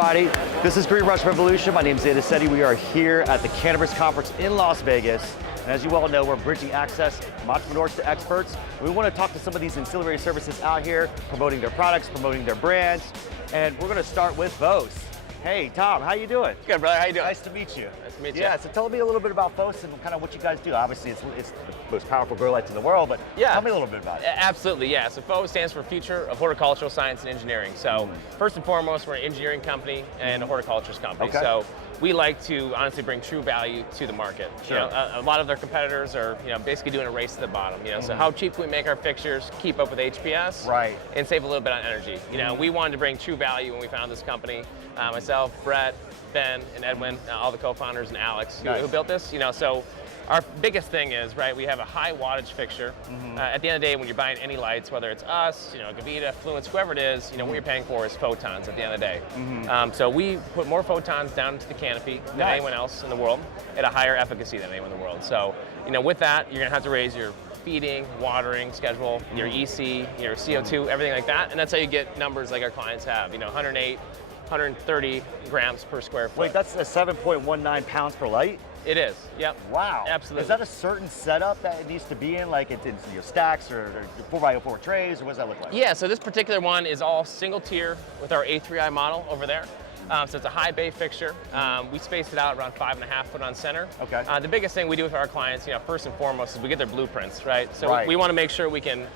everybody. This is Green Rush Revolution. My name is Zeta Seti. We are here at the Cannabis Conference in Las Vegas. And as you all know, we're bridging access from entrepreneurs to experts. We want to talk to some of these ancillary services out here, promoting their products, promoting their brands. And we're going to start with Fohse. Hey, Tom, how you doing? Good, brother. How you doing? Nice to meet you. Nice to meet you. Yeah, so tell me a little bit about Fohse and kind of what you guys do. Obviously, it's the most powerful grow lights in the world, but tell me a little bit about it. Absolutely, yeah. So Fohse stands for Future of Horticultural Science and Engineering. So first and foremost, we're an engineering company and a horticulturist company. Okay. So we like to honestly bring true value to the market. Sure. You know, a lot of their competitors are basically doing a race to the bottom. So how cheap can we make our fixtures, keep up with HPS, right, and save a little bit on energy? We wanted to bring true value when we found this company. Myself, Brett, Ben, and Edwin, all the co-founders, and Alex who built this. So our biggest thing is, right, we have a high wattage fixture. At the end of the day, when you're buying any lights, whether it's us, Gavita, Fluence, whoever it is, what you're paying for is photons at the end of the day. So we put more photons down into the canopy than anyone else in the world at a higher efficacy than anyone in the world. So, with that, you're gonna have to raise your feeding, watering schedule, your EC, your CO2, everything like that. And that's how you get numbers like our clients have, 108, 130 grams per square foot. Wait, that's a 7.19 pounds per light? It is, yep. Wow. Absolutely. Is that a certain setup that it needs to be in, like it's in stacks or 4x4 trays, or what does that look like? Yeah, so this particular one is all single tier with our A3i model over there. So it's a high bay fixture. We spaced it out around 5.5 foot on center. Okay. The biggest thing we do with our clients, first and foremost, is we get their blueprints, right? So we want to make sure we can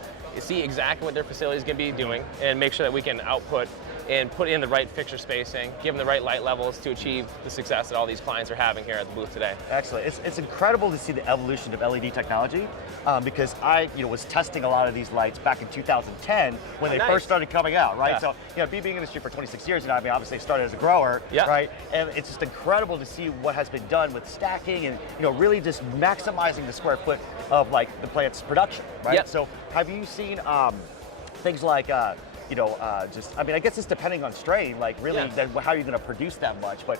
see exactly what their facility is going to be doing and make sure that we can output and put in the right fixture spacing, give them the right light levels to achieve the success that all these clients are having here at the booth today. Excellent. It's incredible to see the evolution of LED technology because I was testing a lot of these lights back in 2010 when they first started coming out, right? So, being in the industry for 26 years, obviously I started as a grower, right? And it's just incredible to see what has been done with stacking and, really just maximizing the square foot of the plant's production, right? So have you seen things like, I guess it's depending on strain, really, then how are you going to produce that much? But,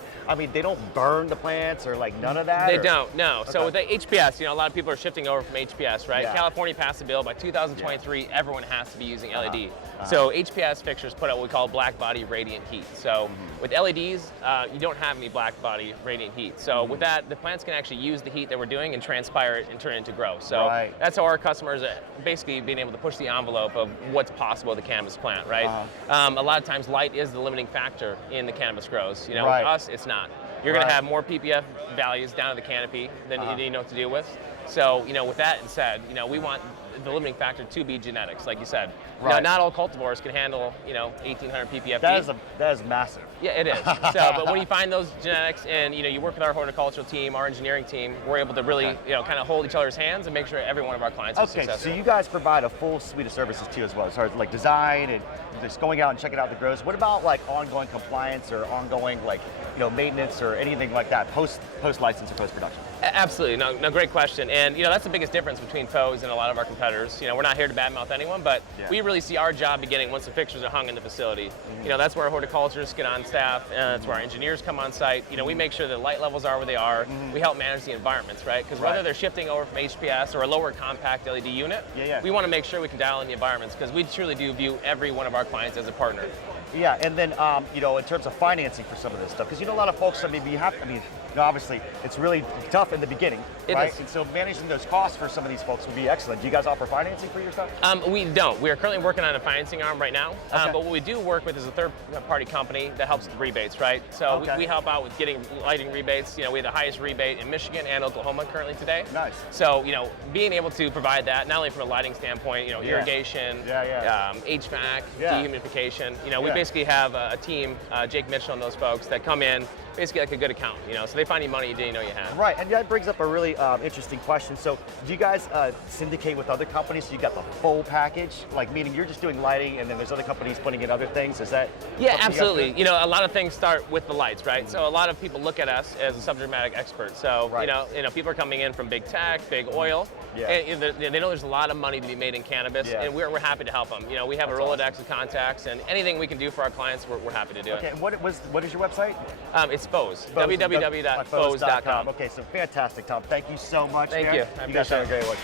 they don't burn the plants or none of that? They don't, no. Okay. So with the HPS, a lot of people are shifting over from HPS, right? California passed a bill. By 2023, everyone has to be using LED. So HPS fixtures put out what we call black body radiant heat. So with LEDs, you don't have any black body radiant heat. So with that, the plants can actually use the heat that we're doing and transpire it and turn it into grow. So that's how our customers are basically being able to push the envelope of what's possible with the cannabis plant, right? A lot of times light is the limiting factor in the cannabis grows. With us, it's not. You're going to have more PPF values down to the canopy than you know what to do with. So, with that said, we want the limiting factor to be genetics, like you said. Now, not all cultivars can handle, 1,800 ppf. That is massive. Yeah, it is. But when you find those genetics and, you work with our horticultural team, our engineering team, we're able to really, kind of hold each other's hands and make sure every one of our clients is successful. So you guys provide a full suite of services too as well, as far as design and just going out and checking out the grows. What about ongoing compliance or ongoing maintenance or anything like that, post license or post production? Absolutely, no, great question. And that's the biggest difference between Fohse and a lot of our competitors. We're not here to badmouth anyone, but we really see our job beginning once the fixtures are hung in the facility. That's where our horticulturists get on staff, and that's where our engineers come on site. We make sure the light levels are where they are. We help manage the environments, right? Because whether they're shifting over from HPS or a lower compact LED unit, we want to make sure we can dial in the environments because we truly do view every one of our clients as a partner. Yeah, and then in terms of financing for some of this stuff, because a lot of folks, obviously it's really tough in the beginning, right? And so managing those costs for some of these folks would be excellent. Do you guys offer financing for your stuff? We don't. We are currently working on a financing arm right now. But what we do work with is a third-party company that helps with rebates, right? So we help out with getting lighting rebates. We have the highest rebate in Michigan and Oklahoma currently today. Nice. So being able to provide that not only from a lighting standpoint, irrigation, HVAC, dehumidification. We basically have a team, Jake Mitchell and those folks that come in basically like a good accountant, so they find you money you didn't know you had. Right, and that brings up a really interesting question. So do you guys syndicate with other companies so you got the full package? Meaning you're just doing lighting and then there's other companies putting in other things? Is that? Yeah, absolutely. A lot of things start with the lights, right? So a lot of people look at us as a subject matter expert. So, people are coming in from big tech, big oil, and they know there's a lot of money to be made in cannabis, and we're happy to help them. We have a Rolodex of contacts, and anything we can do for our clients, we're happy to do it. Okay, and what is your website? It's Fohse, www.fohse.com. Okay, so fantastic, Tom. Thank you so much. Thank you. You guys have a great one.